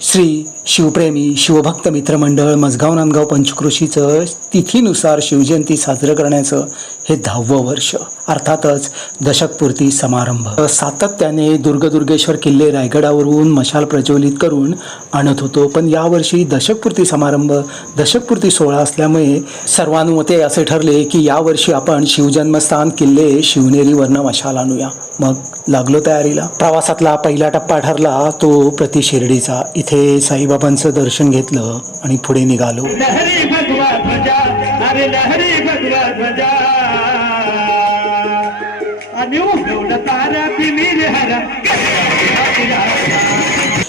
श्री शिवप्रेमी शिवभक्त मित्रमंडळ मजगाव नांदगाव पंचकृषीचं तिथीनुसार शिवजयंती साजरं करण्याचं हे दहावं वर्ष. अर्थातच दशकपूर्ती समारंभ. सातत्याने दुर्गदुर्गेश्वर किल्ले रायगडावरून मशाल प्रज्वलित करून आणत होतो. पण यावर्षी दशकपूर्ती समारंभ दशकपूर्ती सोहळा असल्यामुळे सर्वानुमते असे ठरले की यावर्षी आपण शिवजन्मस्थान किल्ले शिवनेरीवरनं मशाल आणूया. मग लागलो तयारीला. प्रवासातला पहिला टप्पा ठरला तो प्रति शिर्डीचा. इथे साईबाबांचं दर्शन घेतलं आणि पुढे निघालो.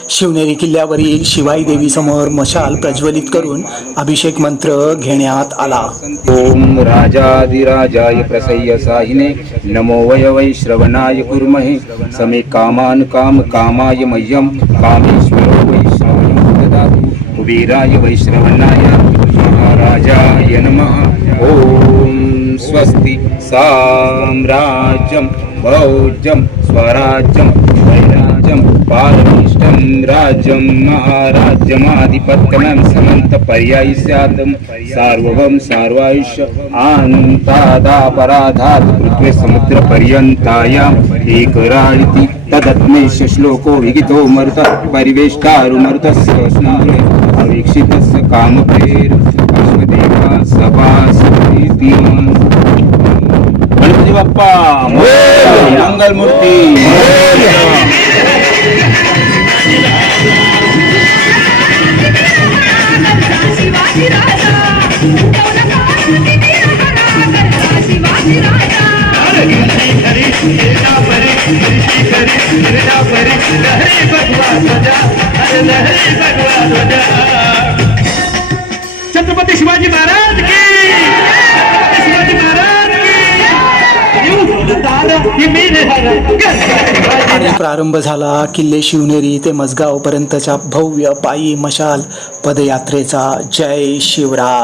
शिवनेरी किल्ल्यावरील शिवाई देवी समोर मशाल प्रज्वलित करून अभिषेक मंत्र घेण्यात आला. ॐ राजाधिराजाय प्रसय्य साहिने नमो वय वै श्रवणाय कुर्महे समे कामान् काम कामाय मह्यं कामेश्वरो वै श्रवणं ददातु कुबेराय वै श्रवणाय महाराजाय नमः। साम्राज्यं भौज्यं स्वराज्यं वैराज्यं पारमिष्टं राज्यं महाराज्यमाधिपत्यनं समन्तपर्यायि स्यात् सार्वभं सार्वायुष्य आन्तादापराधात् पृथ्वी समुद्रपर्यन्तायाम् एकराळिति तदत्मेष श्लोको विहितो मरुतः परिवेष्टारुमरुतस्य स्मृते अवीक्षितस्य कामप्रेर अश्वदेवा सभासतीति गणपती बाप्पा मंगल मूर्ती शिवाजी राजा शिवाजी राजा लहरी भगवा ध्वजा अरे लहरी भगवा ध्वजा आणि प्रारंभ झाला किल्ले शिवनेरी ते मजगाव पर्यंतच्या भव्य पायी मशाल पदयात्रेचा. जय शिवराय.